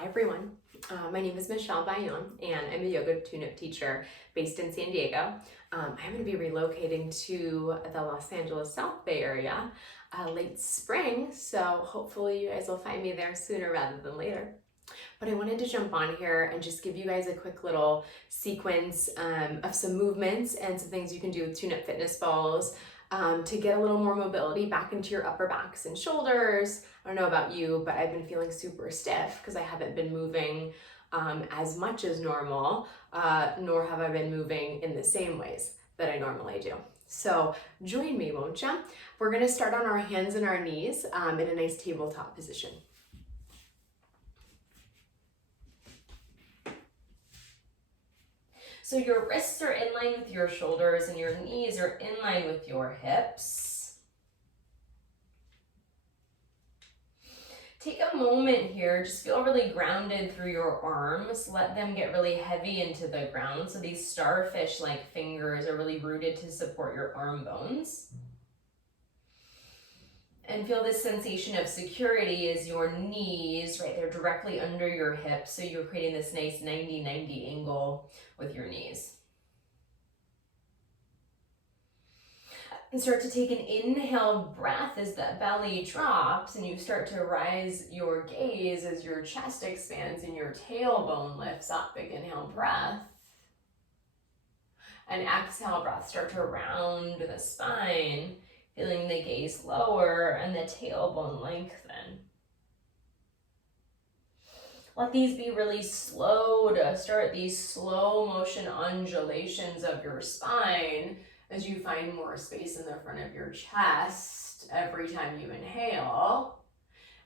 Hi everyone, my name is Michelle Bayon and I'm a yoga tune-up teacher based in San Diego. I'm going to be relocating to the Los Angeles South Bay area late spring, so hopefully you guys will find me there sooner rather than later. But I wanted to jump on here and just give you guys a quick little sequence of some movements and some things you can do with tune-up fitness balls to get a little more mobility back into your upper backs and shoulders. I don't know about you, but I've been feeling super stiff because I haven't been moving as much as normal, nor have I been moving in the same ways that I normally do. So join me, won't ya? We're gonna start on our hands and our knees in a nice tabletop position. So your wrists are in line with your shoulders and your knees are in line with your hips. Take a moment here, just feel really grounded through your arms. Let them get really heavy into the ground. So these starfish-like fingers are really rooted to support your arm bones. And feel this sensation of security as your knees, right, they're directly under your hips. So you're creating this nice 90-90 angle with your knees. And start to take an inhale breath as the belly drops and you start to rise your gaze as your chest expands and your tailbone lifts up. Big inhale breath. And exhale breath, start to round the spine, feeling the gaze lower and the tailbone lengthen. Let these be really slow to start these slow motion undulations of your spine as you find more space in the front of your chest every time you inhale.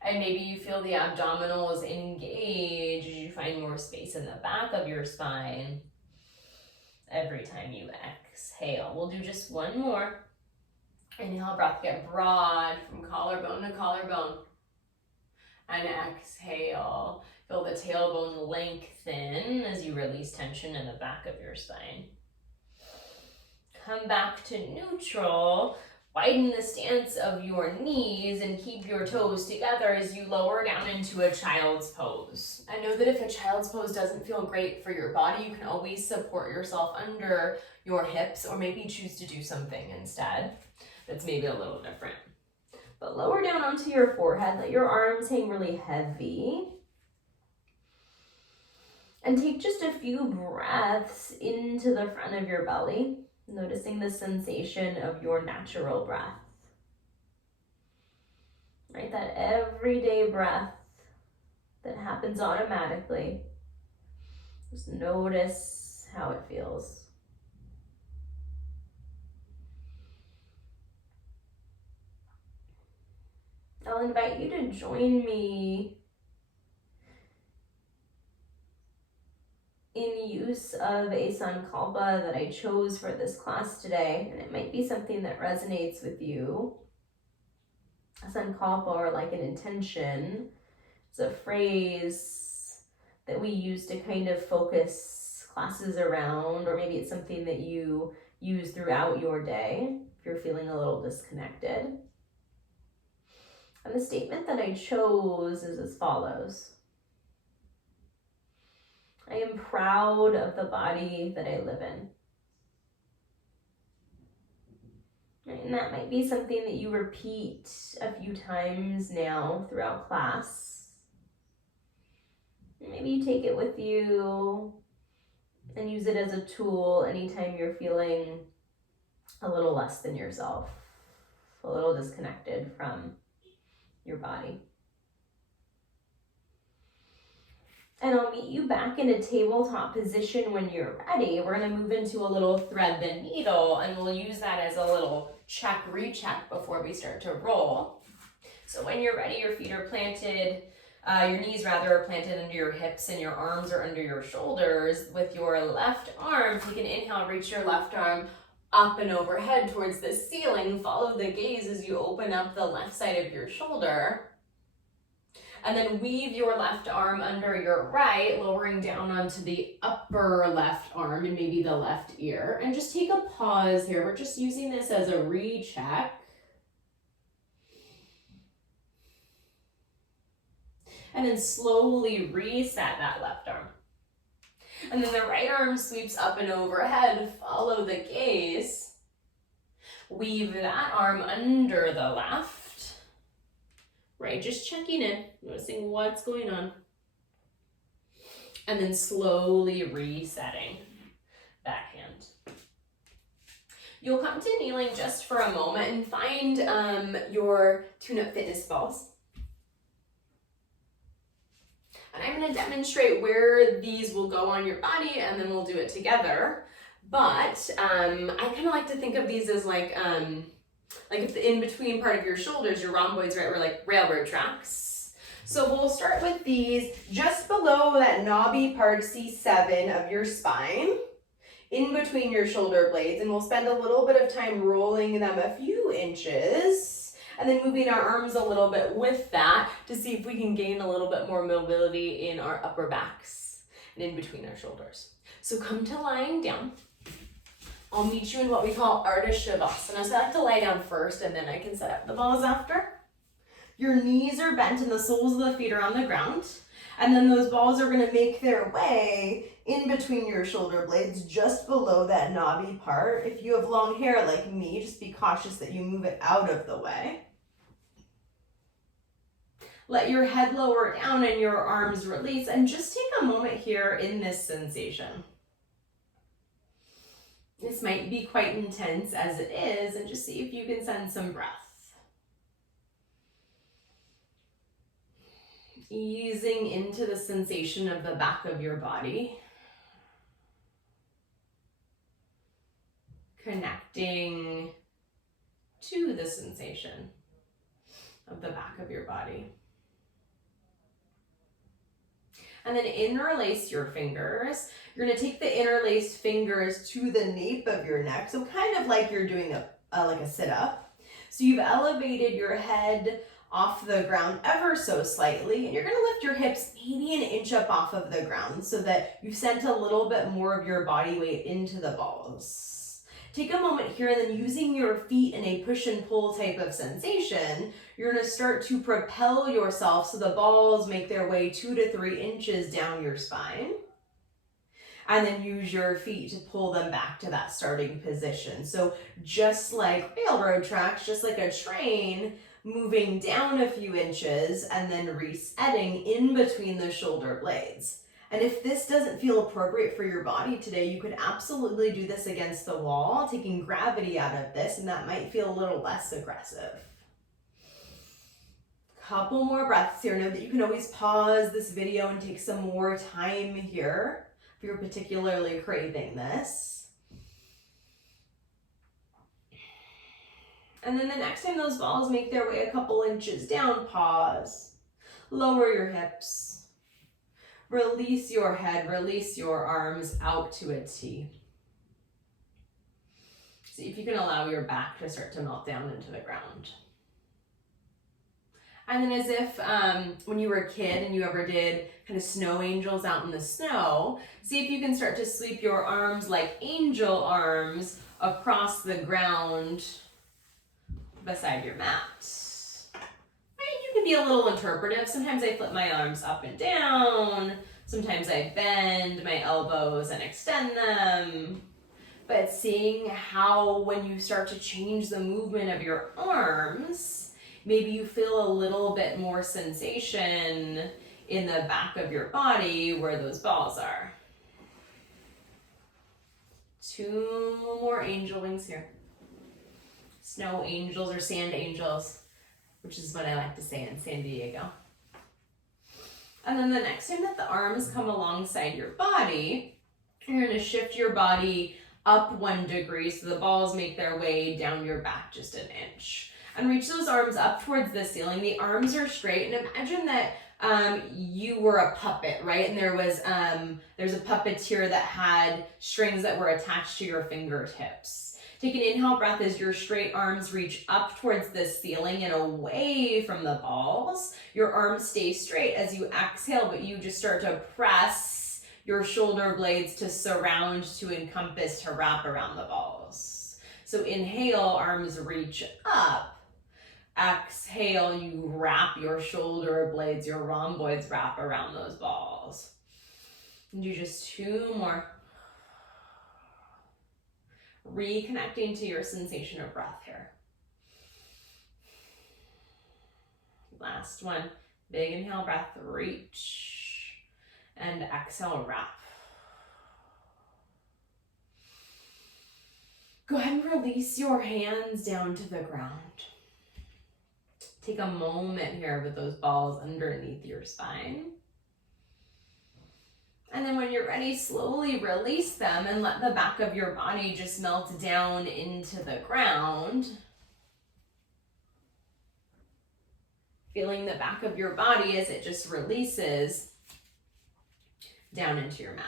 And maybe you feel the abdominals engage as you find more space in the back of your spine every time you exhale. We'll do just one more. Inhale, breath, get broad from collarbone to collarbone. And exhale, feel the tailbone lengthen as you release tension in the back of your spine. Come back to neutral, widen the stance of your knees and keep your toes together as you lower down into a child's pose. I know that if a child's pose doesn't feel great for your body, you can always support yourself under your hips or maybe choose to do something instead that's maybe a little different. But lower down onto your forehead, let your arms hang really heavy. And take just a few breaths into the front of your belly, noticing the sensation of your natural breath. Right, that everyday breath that happens automatically. Just notice how it feels. I'll invite you to join me in use of a sankalpa that I chose for this class today, and it might be something that resonates with you. A sankalpa, or like an intention, is a phrase that we use to kind of focus classes around, or maybe it's something that you use throughout your day if you're feeling a little disconnected. And the statement that I chose is as follows. I am proud of the body that I live in. Right, and that might be something that you repeat a few times now throughout class. Maybe you take it with you and use it as a tool anytime you're feeling a little less than yourself, a little disconnected from your body. And I'll meet you back in a tabletop position when you're ready. We're going to move into a little thread the needle, and we'll use that as a little check, recheck before we start to roll. So when you're ready, your feet are planted, your knees rather are planted under your hips, and your arms are under your shoulders. With your left arm, take an inhale, reach your left arm up and overhead towards the ceiling. Follow the gaze as you open up the left side of your shoulder. And then weave your left arm under your right, lowering down onto the upper left arm and maybe the left ear. And just take a pause here. We're just using this as a recheck. And then slowly reset that left arm. And then the right arm sweeps up and overhead, follow the gaze. Weave that arm under the left. Right, just checking in, noticing what's going on. And then slowly resetting back hand. You'll come to kneeling just for a moment and find your tune-up fitness balls. And I'm going to demonstrate where these will go on your body, and then we'll do it together. But I kind of like to think of these as like if the in-between part of your shoulders, your rhomboids, right, were like railroad tracks. So we'll start with these just below that knobby part C7 of your spine, in between your shoulder blades, and we'll spend a little bit of time rolling them a few inches. And then moving our arms a little bit with that to see if we can gain a little bit more mobility in our upper backs and in between our shoulders. So come to lying down. I'll meet you in what we call Ardha Shavasana. So I like to lie down first and then I can set up the balls after. Your knees are bent and the soles of the feet are on the ground. And then those balls are going to make their way in between your shoulder blades, just below that knobby part. If you have long hair like me, just be cautious that you move it out of the way. Let your head lower down and your arms release, and just take a moment here in this sensation. This might be quite intense as it is, and just see if you can send some breath. Easing into the sensation of the back of your body. Connecting to the sensation of the back of your body. And then interlace your fingers. You're gonna take the interlaced fingers to the nape of your neck. So kind of like you're doing like a sit-up. So you've elevated your head off the ground ever so slightly, and you're gonna lift your hips maybe an inch up off of the ground so that you've sent a little bit more of your body weight into the balls. Take a moment here, and then using your feet in a push and pull type of sensation, you're gonna start to propel yourself so the balls make their way 2 to 3 inches down your spine. And then use your feet to pull them back to that starting position. So just like railroad tracks, just like a train, moving down a few inches and then resetting in between the shoulder blades. And if this doesn't feel appropriate for your body today, you could absolutely do this against the wall, taking gravity out of this, and that might feel a little less aggressive. Couple more breaths here. Know that you can always pause this video and take some more time here if you're particularly craving this. And then the next time those balls make their way a couple inches down, pause. Lower your hips. Release your head, release your arms out to a T. See if you can allow your back to start to melt down into the ground. And then as if when you were a kid and you ever did kind of snow angels out in the snow, see if you can start to sweep your arms like angel arms across the ground beside your mat. Right? You can be a little interpretive. Sometimes I flip my arms up and down. Sometimes I bend my elbows and extend them. But seeing how when you start to change the movement of your arms, maybe you feel a little bit more sensation in the back of your body where those balls are. 2 more angel wings here. Snow angels or sand angels, which is what I like to say in San Diego. And then the next time that the arms come alongside your body, you're going to shift your body up 1 degree so the balls make their way down your back just an inch. And reach those arms up towards the ceiling. The arms are straight, and imagine that you were a puppet, right? And there's a puppeteer that had strings that were attached to your fingertips. Take an inhale breath as your straight arms reach up towards the ceiling and away from the balls. Your arms stay straight as you exhale, but you just start to press your shoulder blades to surround, to encompass, to wrap around the balls. So inhale, arms reach up. Exhale, you wrap your shoulder blades, your rhomboids wrap around those balls. And do just 2 more. Reconnecting to your sensation of breath here. Last one. Big inhale, breath, reach. And exhale, wrap. Go ahead and release your hands down to the ground. Take a moment here with those balls underneath your spine. And then when you're ready, slowly release them and let the back of your body just melt down into the ground. Feeling the back of your body as it just releases down into your mat.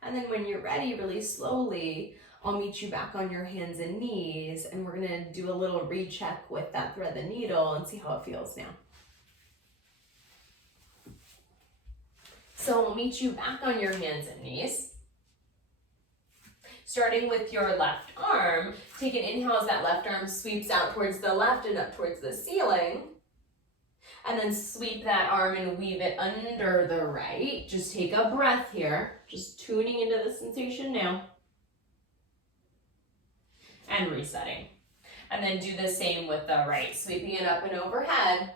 And then when you're ready, really slowly, I'll meet you back on your hands and knees, and we're gonna do a little recheck with that thread the needle and see how it feels now. So we'll meet you back on your hands and knees. Starting with your left arm, take an inhale as that left arm sweeps out towards the left and up towards the ceiling. And then sweep that arm and weave it under the right. Just take a breath here, just tuning into the sensation now. And resetting. And then do the same with the right, sweeping it up and overhead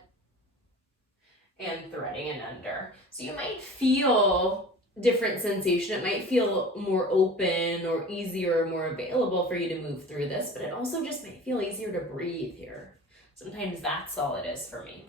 and threading it under. So you might feel different sensation. It might feel more open or easier, more available for you to move through this, but it also just might feel easier to breathe here. Sometimes that's all it is for me.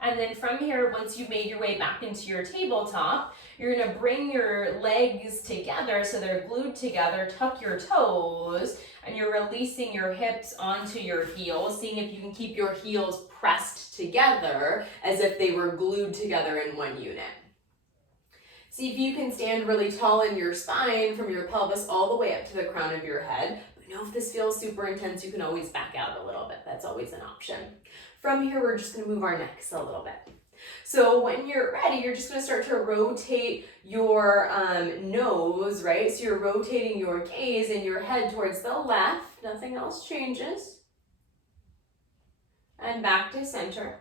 And then from here, once you've made your way back into your tabletop, you're gonna bring your legs together so they're glued together, tuck your toes, and you're releasing your hips onto your heels, seeing if you can keep your heels pressed together as if they were glued together in one unit. See if you can stand really tall in your spine from your pelvis all the way up to the crown of your head. But know if this feels super intense, you can always back out a little bit. That's always an option. From here, we're just gonna move our necks a little bit. So when you're ready, you're just gonna start to rotate your nose, right? So you're rotating your gaze and your head towards the left. Nothing else changes. And back to center.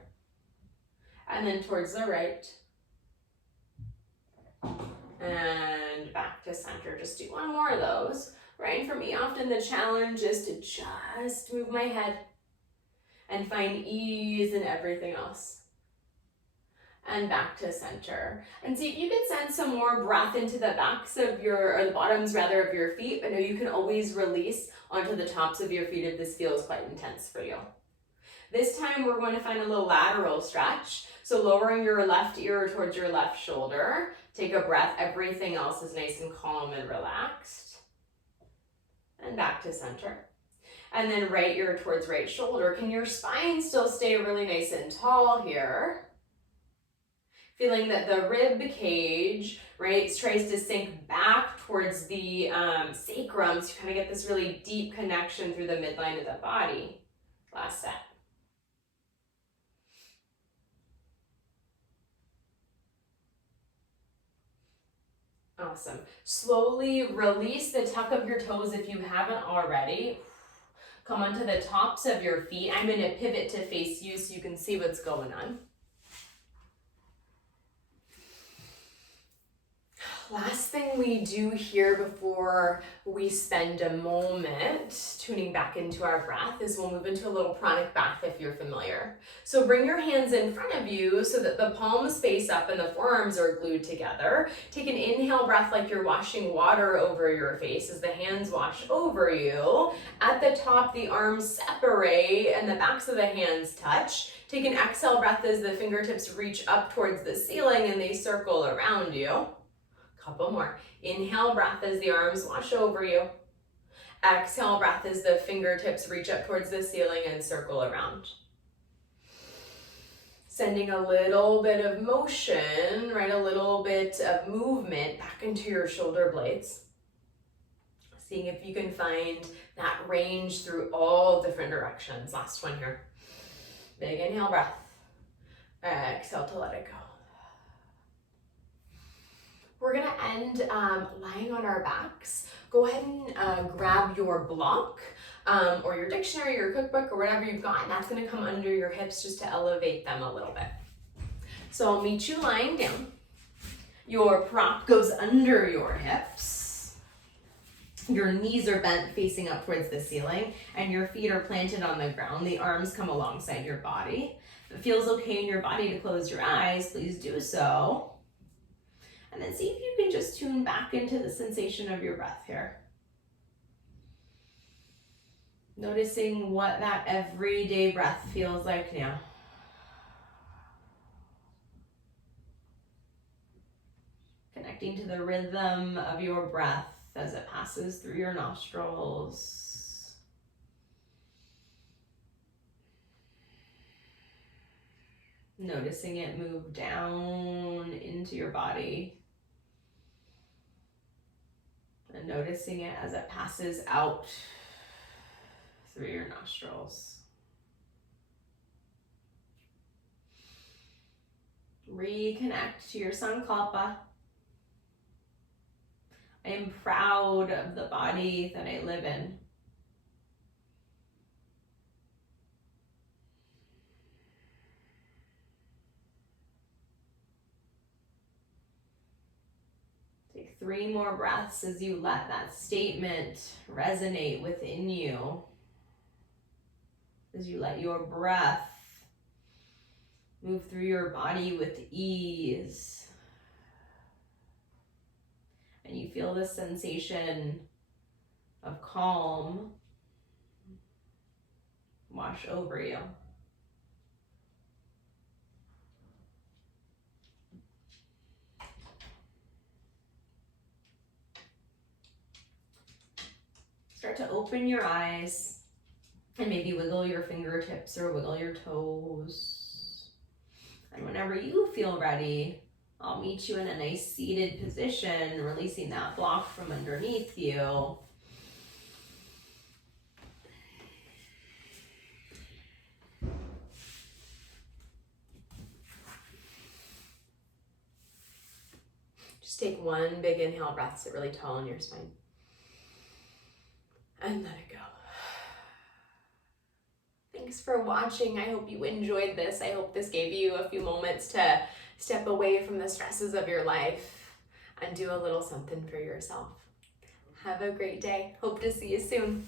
And then towards the right. And back to center. Just do one more of those. Right? And for me, often the challenge is to just move my head and find ease in everything else. And back to center. And see if you can send some more breath into the backs of your, or the bottoms rather, of your feet. But know you can always release onto the tops of your feet if this feels quite intense for you. This time we're going to find a little lateral stretch. So lowering your left ear towards your left shoulder. Take a breath. Everything else is nice and calm and relaxed. And back to center. And then right ear towards right shoulder. Can your spine still stay really nice and tall here? Feeling that the rib cage, right, tries to sink back towards the sacrum. So you kind of get this really deep connection through the midline of the body. Last set. Awesome. Slowly release the tuck of your toes if you haven't already. Come onto the tops of your feet. I'm going to pivot to face you so you can see what's going on. Last thing we do here before we spend a moment tuning back into our breath is we'll move into a little pranic bath if you're familiar. So bring your hands in front of you so that the palms face up and the forearms are glued together. Take an inhale breath like you're washing water over your face as the hands wash over you. At the top, the arms separate and the backs of the hands touch. Take an exhale breath as the fingertips reach up towards the ceiling and they circle around you. Couple more. Inhale breath as the arms wash over you. Exhale breath as the fingertips reach up towards the ceiling and circle around. Sending a little bit of motion, right? A little bit of movement back into your shoulder blades. Seeing if you can find that range through all different directions. Last one here. Big inhale breath. Exhale to let it go. We're gonna end lying on our backs. Go ahead and grab your block or your dictionary, your cookbook, or whatever you've got, and that's gonna come under your hips just to elevate them a little bit. So I'll meet you lying down. Your prop goes under your hips. Your knees are bent facing up towards the ceiling, and your feet are planted on the ground. The arms come alongside your body. If it feels okay in your body to close your eyes, please do so. And then see if you can just tune back into the sensation of your breath here. Noticing what that everyday breath feels like now. Connecting to the rhythm of your breath as it passes through your nostrils. Noticing it move down into your body. And noticing it as it passes out through your nostrils. Reconnect to your Sankalpa. I am proud of the body that I live in. Take 3 more breaths as you let that statement resonate within you. As you let your breath move through your body with ease. And you feel this sensation of calm wash over you. Start to open your eyes and maybe wiggle your fingertips or wiggle your toes. And whenever you feel ready, I'll meet you in a nice seated position, releasing that block from underneath you. Just take one big inhale breath, sit really tall in your spine. And let it go. Thanks for watching. I hope you enjoyed this. I hope this gave you a few moments to step away from the stresses of your life and do a little something for yourself. Have a great day. Hope to see you soon.